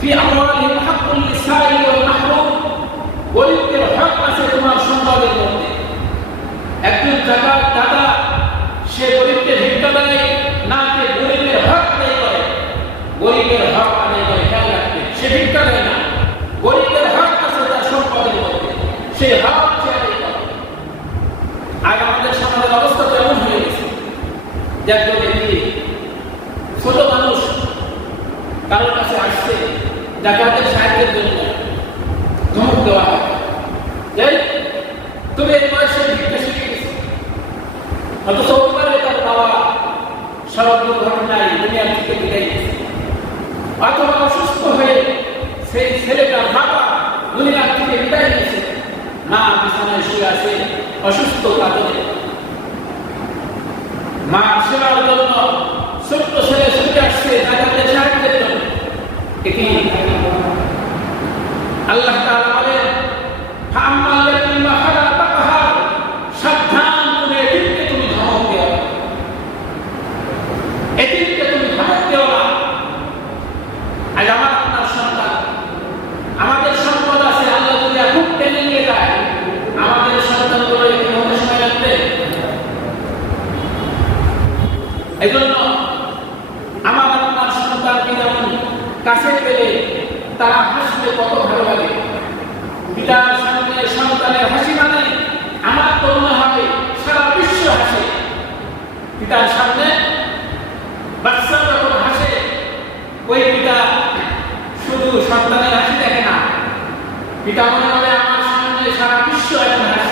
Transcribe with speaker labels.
Speaker 1: في أموالهم حق للسائل والمحروم গরিবদের হক আছে তোমার সম্পদের মধ্যে একজন জাকাত দাদা, সে গরিবকে ভিক্ষা দেয় না সে গরিবের হক আদায় করে, গরিবের হক আদায় করে, খেয়াল রাখবে, সে ভিক্ষা দেয় না। গরিবের হক আছে তার সম্পদের মধ্যে, সে হক সে আদায় করে। আর আমাদের সমাজের অবস্থা তো এমন হয়ে গেছে? যার জন্য ছোট মানুষ কারোর কাছে আসছে ডাকাতের সাহায্যের জন্য ধমক দেওয়া হয়। যে তুমি এই বয়সে ভিক্ষা শিখে গেছো। অথচ ওপারে তার বাবা সড়ক দুর্ঘটনায় দুনিয়ার থেকে বিদায় গেছে অথবা অসুস্থ হয়ে সেই ছেলেটার বাবা দুনিয়ার থেকে বিদায় গেছে মা বিছানায় শুয়ে আছে, অসুস্থ কাতরে মা সেবার জন্য ছোট্ট ছেলে ছুটে আসছে তাদের সাহায্যের জন্য। এটি আল্লাহ তাআলা বলেন ইয়াতীমা ফালা সাবধান তুমি এতিমকে তুমি ধমক দিও আজ আমার আপনার সন্তান, আমাদের সম্পদ আছে, আল্লাহ যদি খুব আমাদের সন্তানগুলো সময় লাগবে এই জন্য আমার আপনার সন্তানকে যেমন কাছে পেলে তারা হাসলে কত ভালো লাগে পিতার সামনে সন্তানের হাসি মানে আমার তো মনে হবে সারা বিশ্ব হাসে। পিতার সামনে বাচ্চা যখন হাসে, ওই পিতা শুধু সন্তানের হাসি দেখে না। পিতা মনে হবে আমার সামনে সারা বিশ্ব এখন হাসে।